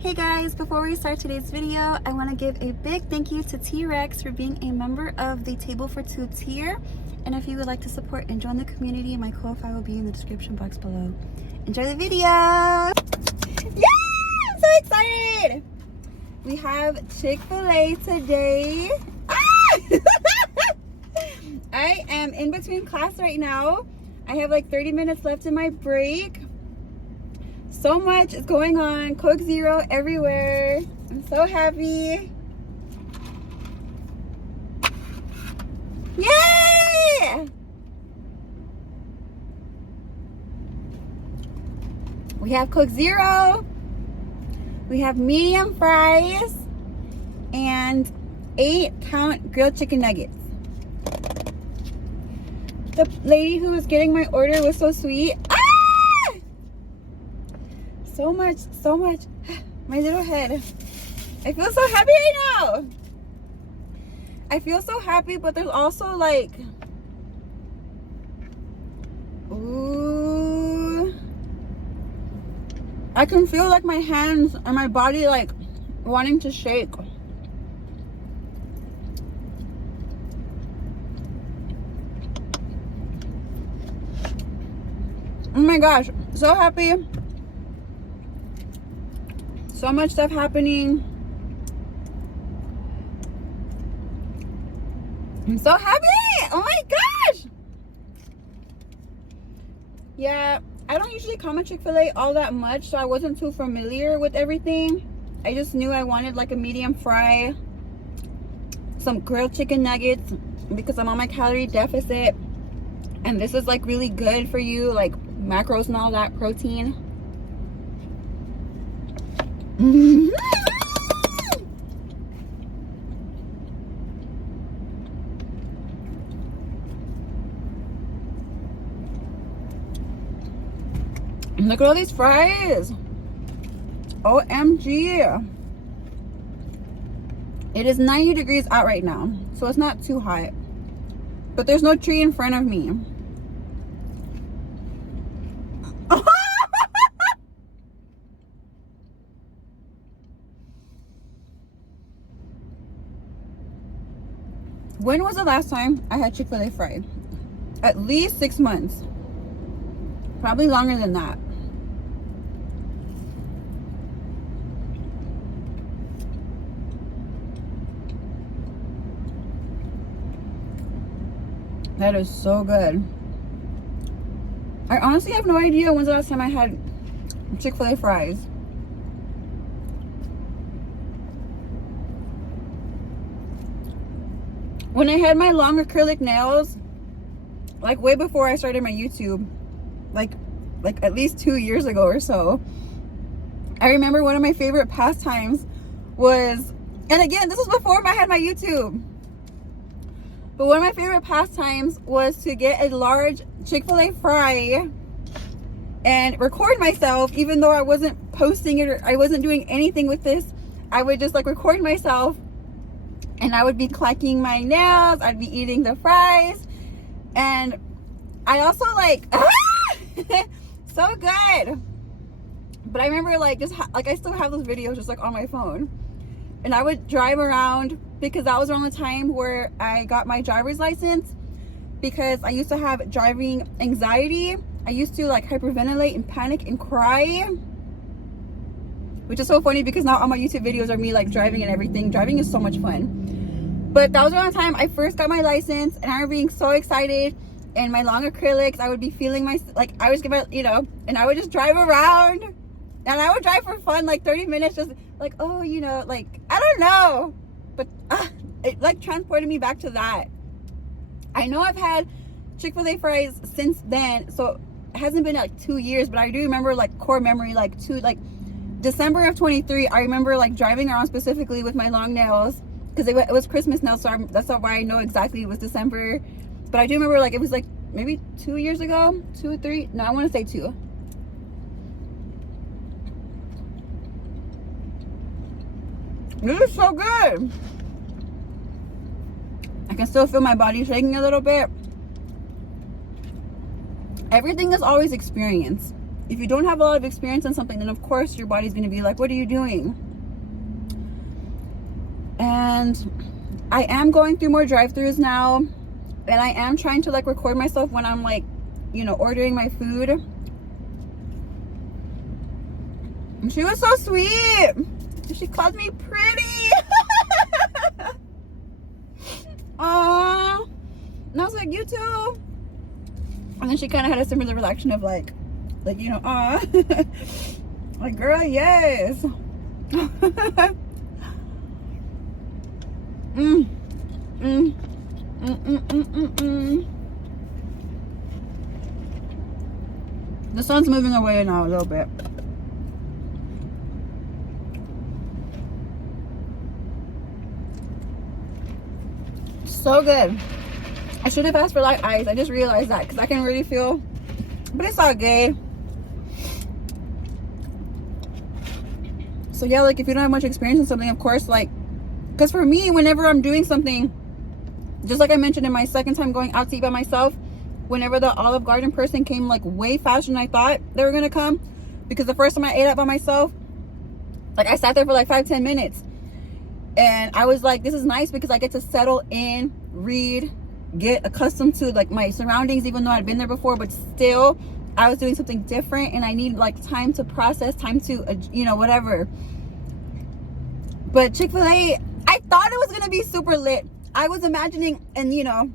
Hey guys, before we start today's video, I want to give a big thank you to T-Rex for being a member of the Table for Two tier. And if you would like to support and join the community, my profile will be in the description box below. Enjoy the video! Yeah! I'm so excited! We have Chick-fil-A today. Ah! I am in between class right now. I have like 30 minutes left in my break. So much is going on. Coke Zero everywhere. I'm so happy. Yay! We have Coke Zero. We have medium fries and 8-count grilled chicken nuggets. The lady who was getting my order was so sweet. So much. My little head. I feel so happy right now. I feel so happy, but there's also like, ooh. I can feel like my hands and my body like wanting to shake. Oh my gosh, so happy. So much stuff happening. I'm so happy! Oh my gosh! Yeah, I don't usually come to Chick-fil-A all that much, so I wasn't too familiar with everything. I just knew I wanted like a medium fry, some grilled chicken nuggets, because I'm on my calorie deficit. And this is like really good for you, like macros and all that, protein. Look at all these fries. OMG. It is 90 degrees out right now, so it's not too hot. But there's no tree in front of me. When was the last time I had Chick-fil-A fried? At least 6 months. Probably longer than that. That is so good. I honestly have no idea when's the last time I had Chick-fil-A fries. When I had my long acrylic nails, like way before I started my YouTube, like at least 2 years ago or so, I remember one of my favorite pastimes was, and again, this was before I had my YouTube, but one of my favorite pastimes was to get a large Chick-fil-A fry and record myself, even though I wasn't posting it or I wasn't doing anything with this. I would just like record myself, and I would be clacking my nails, I'd be eating the fries, and I also like, so good. But I remember like just like I still have those videos just like on my phone, and I would drive around because that was around the time where I got my driver's license, because I used to have driving anxiety. I used to like hyperventilate and panic and cry, which is so funny because now all my YouTube videos are me like driving and everything. Driving is so much fun. But that was around the time I first got my license, and I remember being so excited. And my long acrylics, I would be feeling my, like I was gonna, you know, and I would just drive around, and I would drive for fun, like 30 minutes, just like, oh, you know, like, I don't know, but it like transported me back to that. I know I've had Chick-fil-A fries since then, so it hasn't been like 2 years, but I do remember like core memory, like December of 23, I remember like driving around specifically with my long nails, because it was Christmas nails, so that's why I know exactly it was December. But I do remember like it was like maybe 2 years ago, 2 or 3. No, I want to say 2. This is so good. I can still feel my body shaking a little bit. Everything is always experience. if you don't have a lot of experience on something, then of course your body's going to be like, what are you doing? And I am going through more drive-thrus now, and I am trying to like record myself when I'm like, you know, ordering my food. And she was so sweet. She called me pretty. Aww. And I was like, you too. And then she kind of had a similar reaction of like, you know, like, girl, yes. The sun's moving away now a little bit. So good. I should have asked for light ice. I just realized that because I can really feel, but it's all good. So yeah, like if you don't have much experience in something, of course, like, because for me, whenever I'm doing something, just like I mentioned in my second time going out to eat by myself, whenever the Olive Garden person came like way faster than I thought they were gonna come, because the first time I ate out by myself, like I sat there for like 5-10 minutes, and I was like, this is nice because I get to settle in, read, get accustomed to like my surroundings, even though I'd been there before, but still I was doing something different, and I need like time to process, time to you know, whatever. But Chick-fil-A, I thought it was gonna be super lit. I was imagining, and you know,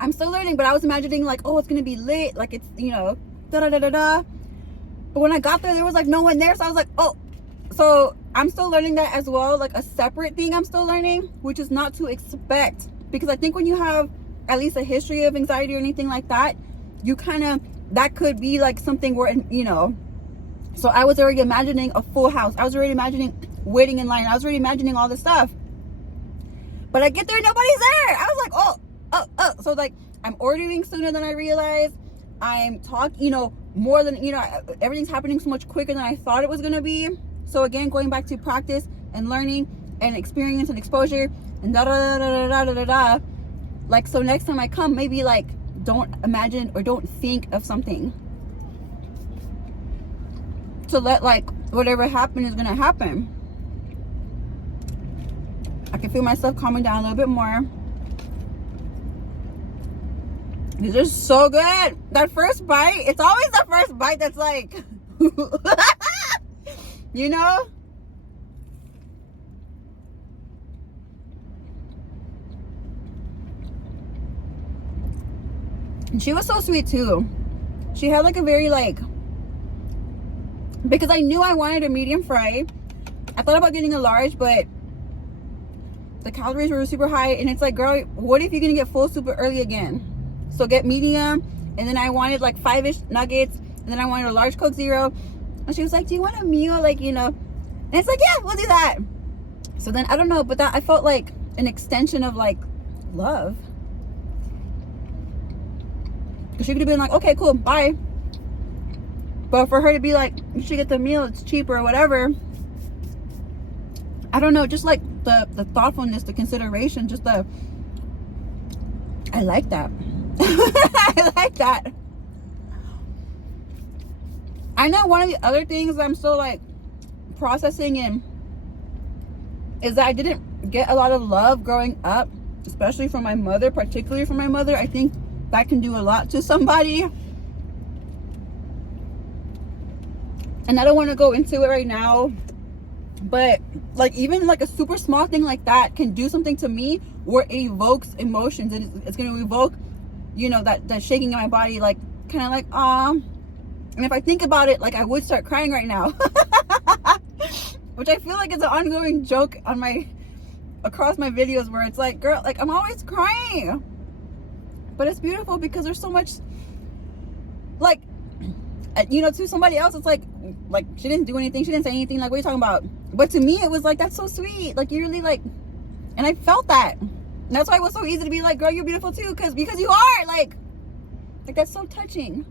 I'm still learning, but I was imagining like, oh, it's gonna be lit, like it's, you know, da da da da da. But when I got there was like no one there, so I was like, oh. So I'm still learning that as well, like a separate thing I'm still learning, which is not to expect, because I think when you have at least a history of anxiety or anything like that, you kind of, that could be like something where, you know. So I was already imagining a full house, I was already imagining waiting in line, I was already imagining all this stuff. But I get there, nobody's there. I was like, oh. So like, I'm ordering sooner than I realized. I'm talking, you know, more than, you know, everything's happening so much quicker than I thought it was gonna be. So again, going back to practice and learning and experience and exposure and da da da da da da da da. Like, so next time I come, maybe like, don't imagine or don't think of something. To let like, whatever happened is gonna happen. I can feel myself calming down a little bit more. These are so good. That first bite, it's always the first bite that's like, you know? And she was so sweet too. She had like a very like, because I knew I wanted a medium fry. I thought about getting a large, but the calories were super high, and it's like, girl, what if you're gonna get full super early again? So get medium. And then I wanted like 5-ish nuggets, and then I wanted a large Coke Zero. And she was like, do you want a meal, like, you know? And it's like, yeah, we'll do that. So then I don't know, but that, I felt like an extension of like love, because she could have been like, okay, cool, bye. But for her to be like, you should get the meal, it's cheaper or whatever, I don't know, just like the thoughtfulness, the consideration, just the, I like that. I like that. I know one of the other things I'm still like processing in is that I didn't get a lot of love growing up, especially from my mother, particularly from my mother. I think that can do a lot to somebody. And I don't want to go into it right now, but like even like a super small thing like that can do something to me where it evokes emotions, and it's going to evoke, you know, that shaking in my body, like kind of like, and if I think about it, like I would start crying right now. Which I feel like is an ongoing joke on across my videos, where it's like, girl, like I'm always crying. But it's beautiful because there's so much, like, you know, to somebody else it's like she didn't do anything, she didn't say anything, like, what are you talking about? But to me it was like, that's so sweet, like you really like, and I felt that. And that's why it was so easy to be like, girl, you're beautiful too, because you are, like that's so touching.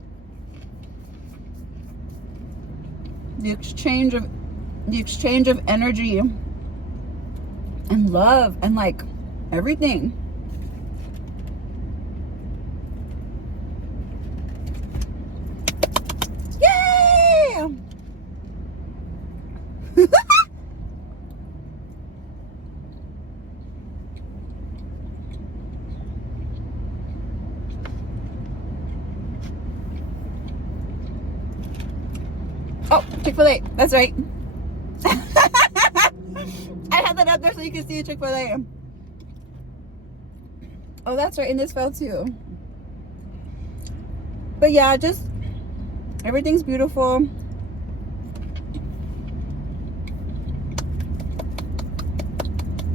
The exchange of energy and love and like everything. Yay! Chick-fil-A. That's right. I had that up there so you can see a Chick-fil-A. Oh, that's right. And this fell too. But yeah, just everything's beautiful.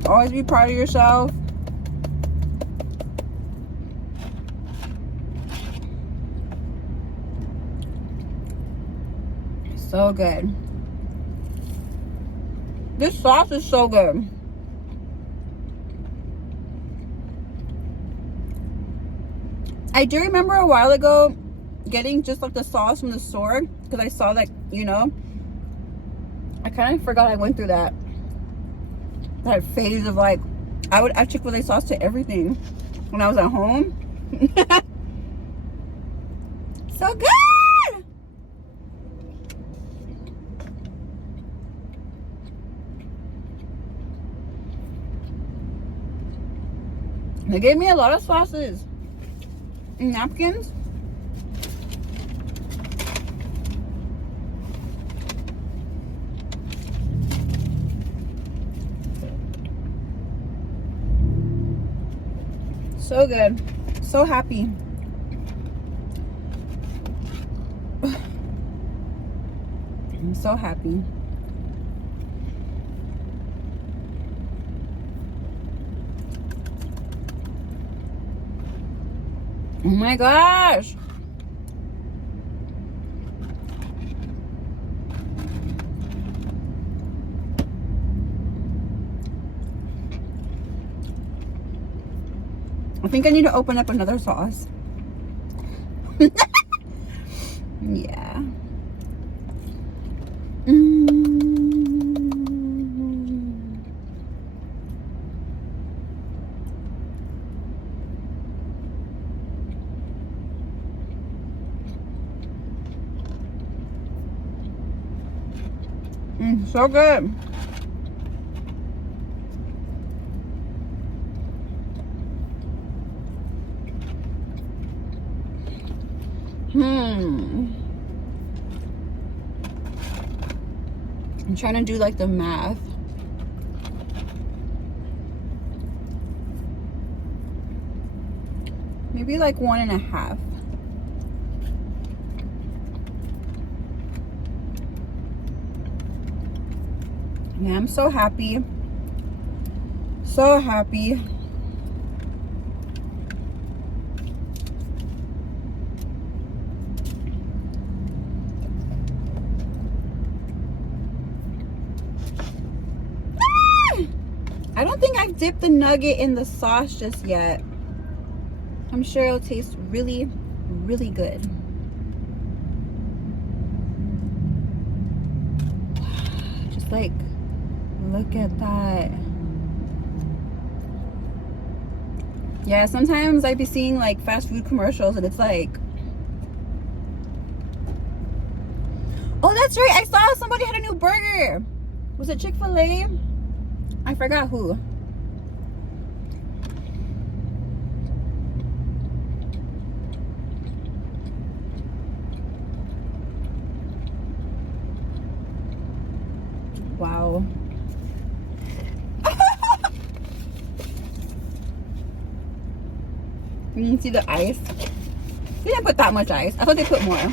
Always be proud of yourself. So good. This sauce is so good. I do remember a while ago getting just like the sauce from the store because I saw that, you know, I kind of forgot I went through that phase of like, I would add Chick-fil-A sauce to everything when I was at home. So good. They gave me a lot of sauces and napkins. So good. So happy. I'm so happy. Oh my gosh. I think I need to open up another sauce. Yeah. So good. I'm trying to do like the math. Maybe like 1.5. Man, I'm so happy. So happy. I don't think I've dipped the nugget in the sauce just yet. I'm sure it'll taste really, really good. Just like, look at that. Yeah, sometimes I be seeing like fast food commercials and it's like, oh, that's right. I saw somebody had a new burger. Was it Chick-fil-A? I forgot who. Wow. You can see the ice. They didn't put that much ice. I thought they put more.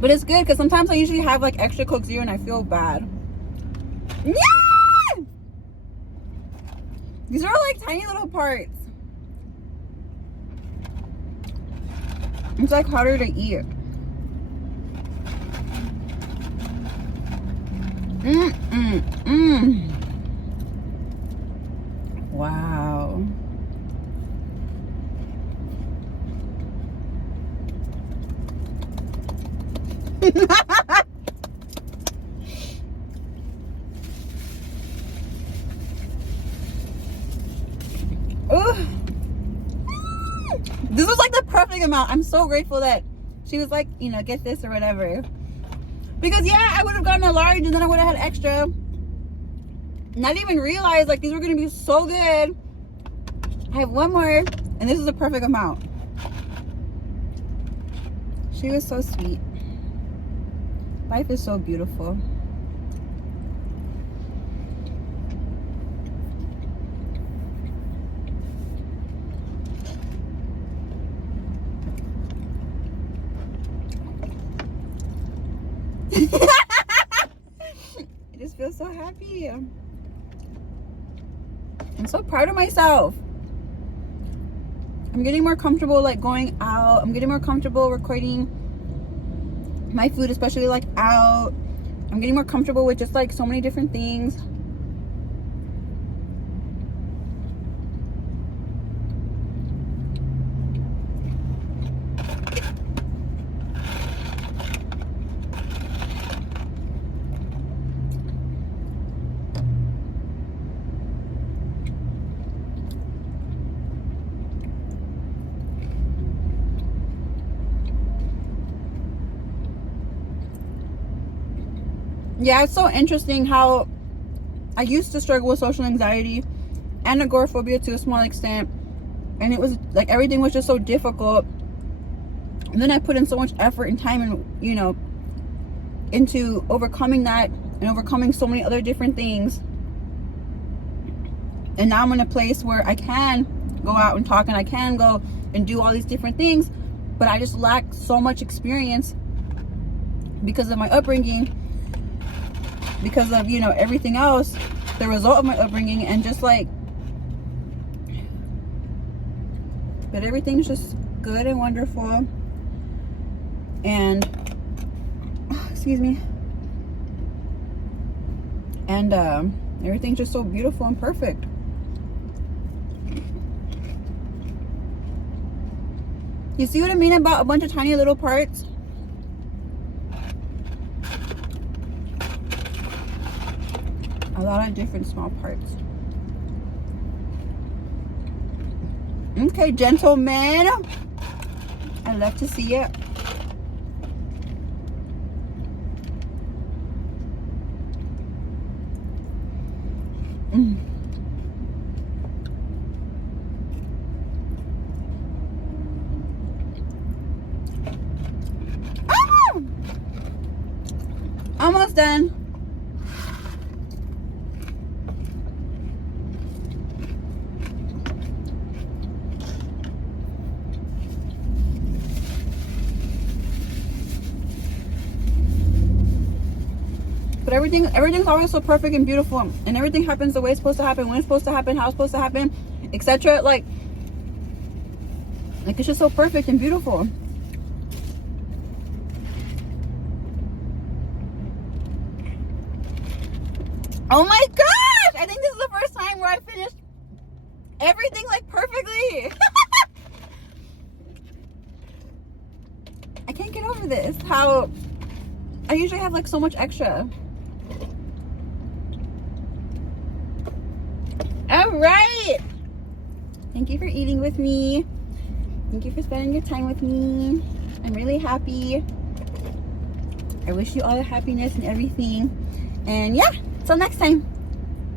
But it's good because sometimes I usually have like extra Coke Zero and I feel bad. Yeah! These are like tiny little parts. It's like harder to eat. Wow. Ooh. This was like the perfect amount. I'm so grateful that she was like, you know, get this or whatever. Because yeah, I would have gotten a large and then I would have had extra. Not even realize like these were going to be so good. I have one more and this is the perfect amount. She was so sweet. Life is so beautiful. I just feel so happy. I'm so proud of myself. I'm getting more comfortable like going out. I'm getting more comfortable recording my food, especially like out. I'm getting more comfortable with just like so many different things. Yeah, it's so interesting how I used to struggle with social anxiety and agoraphobia to a small extent, and it was like everything was just so difficult. And then I put in so much effort and time and, you know, into overcoming that and overcoming so many other different things. And now I'm in a place where I can go out and talk and I can go and do all these different things, but I just lack so much experience because of my upbringing, because of, you know, everything else, the result of my upbringing, and just like, but everything's just good and wonderful, and excuse me, and everything's just so beautiful and perfect. You see what I mean about a bunch of tiny little parts? A lot of different small parts. Okay, gentlemen. I'd love to see it. Ah! Almost done. But everything's always so perfect and beautiful, and everything happens the way it's supposed to happen, when it's supposed to happen, how it's supposed to happen, etc. Like it's just so perfect and beautiful. Oh my gosh! I think this is the first time where I finished everything like perfectly. I can't get over this. How I usually have like so much extra. All right. Thank you for eating with me. Thank you for spending your time with me. I'm really happy. I wish you all the happiness and everything. And yeah, till next time.